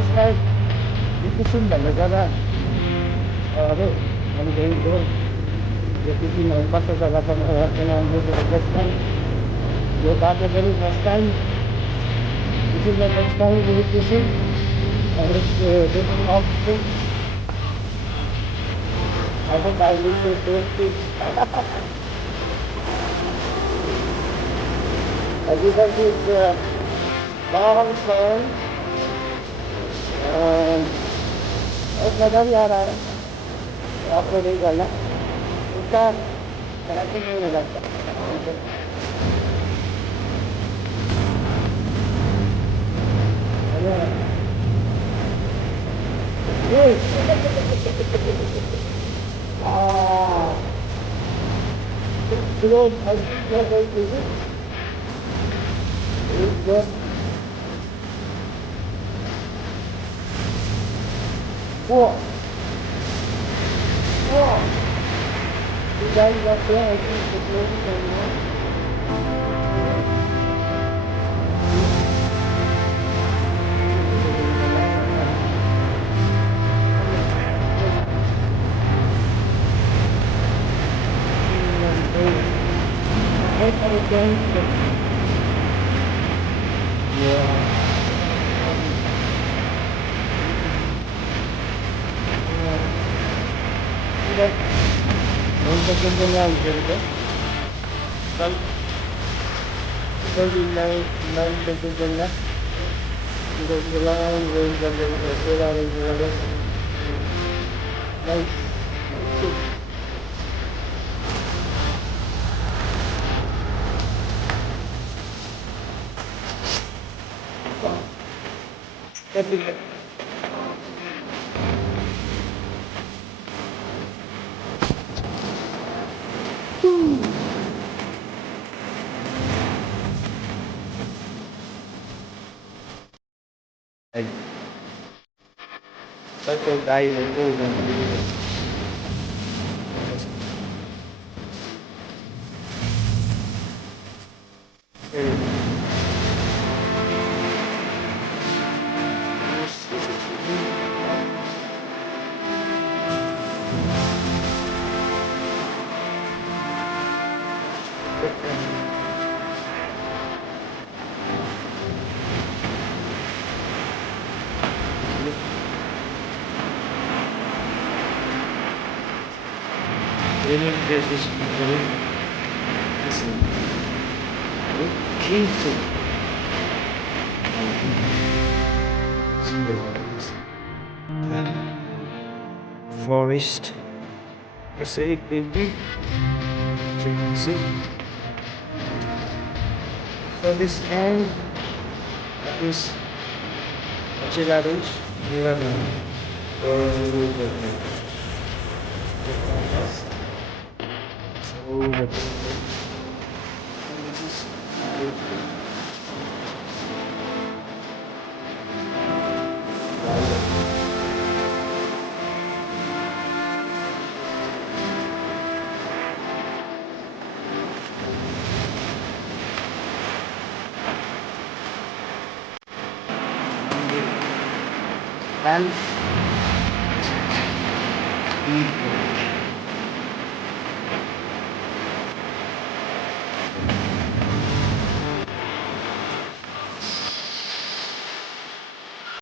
was like, Rikkisum talaga na. Ano, ang galing doon. Kasi nagpasa talaga ng pinanggol sa first time. Yung kata galing first time. This is the first time in Rikkisum. I was taking off things. I think I need to do it. As you can see, it's long stone. At madami ara. Ako rin gala. Ika, karating mo na lang. Ano? Uy! Good. I feel very busy. It's good. Whoa! Whoa! You guys up there, I think it's moving anymore. Mount Kanchanjangha is very good. Mount Kanchanjangha. There's the line range of the solar range of the nice. That's it. Circle tayo ng ulan. Really, this is very Rikkisum. Forest. Let's say baby. See. So this end is challenge. So this is and